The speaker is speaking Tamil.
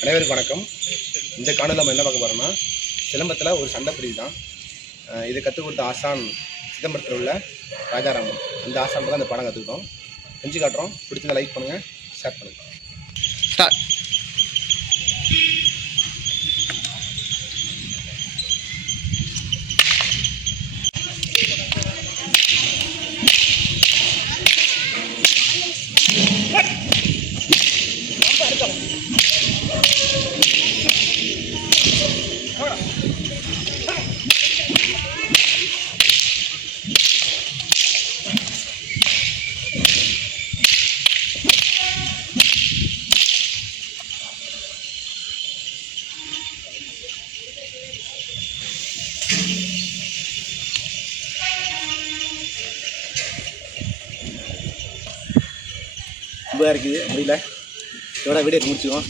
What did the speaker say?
அனைவருக்கும் வணக்கம். இந்த காணொலியில் நம்ம என்ன பார்க்க போகிறோம்னா, சிலம்பத்தில் ஒரு சண்டை பிரிவு தான். இது கற்றுக் கொடுத்த ஆசான் சிதம்பரத்தில் உள்ள ராஜாராமன். அந்த ஆசான் தான் இந்த பாடம் கற்றுக்கிட்டோம். செஞ்சு காட்டுறோம். பிடிச்சிருந்தா லைக் பண்ணுங்கள், ஷேர் பண்ணுங்கள். ஸ்டார்ட். ரொம்ப இருக்குது முடியல. இதோட வீடியோ முடிச்சுக்கோம்.